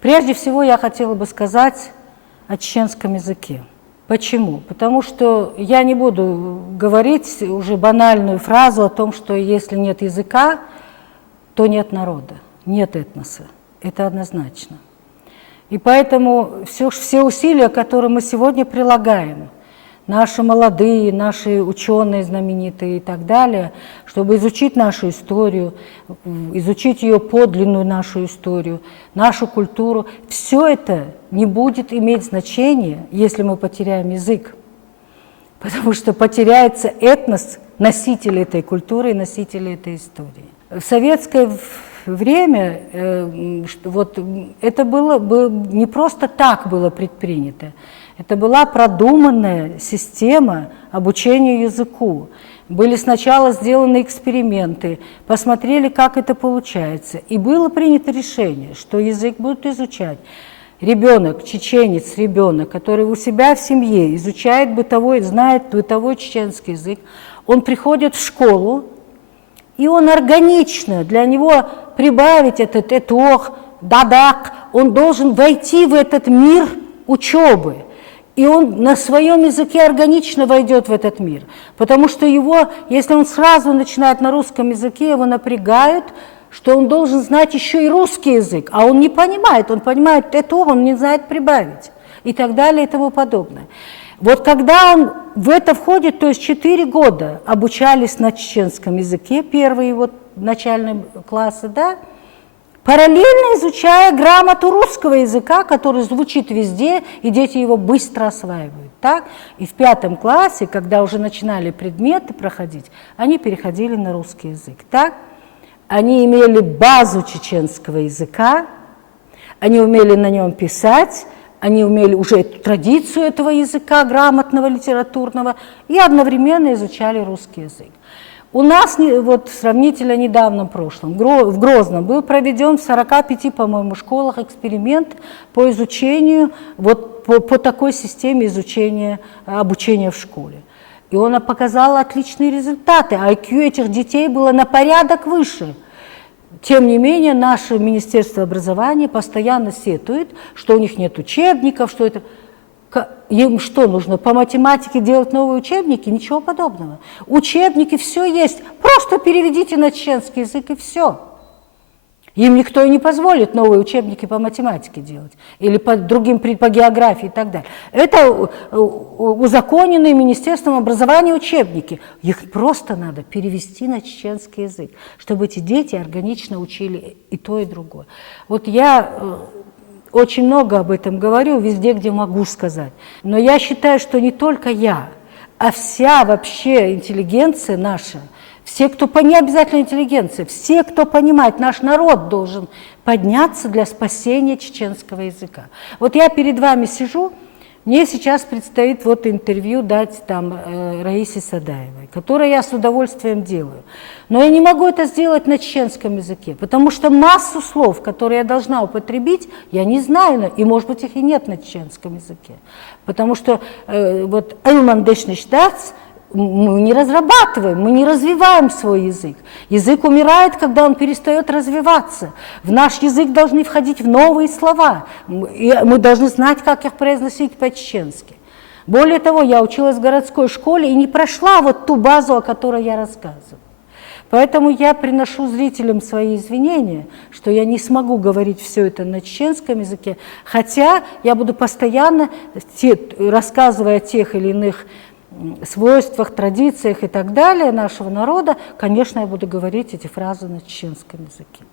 Прежде всего я хотела бы сказать о чеченском языке. Почему? Потому что я не буду говорить уже банальную фразу о том, что если нет языка, то нет народа, нет этноса. Это однозначно. И поэтому все усилия, которые мы сегодня прилагаем, наши молодые, наши ученые знаменитые и так далее, чтобы изучить нашу историю, изучить ее подлинную нашу историю, нашу культуру, все это не будет иметь значения, если мы потеряем язык. Потому что потеряется этнос носителей этой культуры и носителей этой истории. В советское время вот это было не просто так было предпринято. Это была продуманная система обучения языку. Были сначала сделаны эксперименты, посмотрели, как это получается. И было принято решение, что язык будут изучать ребенок, чеченец, ребенок, который у себя в семье изучает знает бытовой чеченский язык. Он приходит в школу, и он органично, для него прибавить этот этох, дадак, он должен войти в этот мир учебы. И он на своем языке органично войдет в этот мир. Потому что его, если он сразу начинает на русском языке, его напрягают, что он должен знать еще и русский язык. А он не понимает, он понимает это, он не знает прибавить. И так далее, и тому подобное. Вот когда он в это входит, то есть 4 года обучались на чеченском языке, первые вот начальные классы, да, параллельно изучая грамоту русского языка, который звучит везде, и дети его быстро осваивают. Так? И в 5 классе, когда уже начинали предметы проходить, они переходили на русский язык. Так? Они имели базу чеченского языка, они умели на нем писать, они умели уже традицию этого языка, грамотного, литературного, и одновременно изучали русский язык. У нас вот сравнительно недавнем прошлом, в Грозном, был проведен в 45, по-моему, школах эксперимент по изучению, вот по такой системе изучения, обучения в школе. И он показал отличные результаты. IQ этих детей было на порядок выше. Тем не менее, наше Министерство образования постоянно сетует, что у них нет учебников, что это... Им что, нужно по математике делать новые учебники? Ничего подобного. Учебники, все есть. Просто переведите на чеченский язык и все. Им никто и не позволит новые учебники по математике делать. Или по другим, по географии и так далее. Это узаконенные Министерством образования учебники. Их просто надо перевести на чеченский язык, чтобы эти дети органично учили и то, и другое. Вот я... очень много об этом говорю, везде, где могу сказать. Но я считаю, что не только я, а вся вообще интеллигенция наша, все, кто не обязательно интеллигенция, все, кто понимает, наш народ должен подняться для спасения чеченского языка. Вот я перед вами сижу, мне сейчас предстоит вот интервью дать там Раисе Садаевой, которое я с удовольствием делаю. Но я не могу это сделать на чеченском языке, потому что массу слов, которые я должна употребить, я не знаю, и, может быть, их и нет на чеченском языке. Потому что вот мы не разрабатываем, мы не развиваем свой язык. Язык умирает, когда он перестает развиваться. В наш язык должны входить в новые слова, и мы должны знать, как их произносить по-чеченски. Более того, я училась в городской школе и не прошла вот ту базу, о которой я рассказываю. Поэтому я приношу зрителям свои извинения, что я не смогу говорить все это на чеченском языке, хотя я буду постоянно, рассказывая о тех или иных свойствах, традициях и так далее нашего народа, конечно, я буду говорить эти фразы на чеченском языке.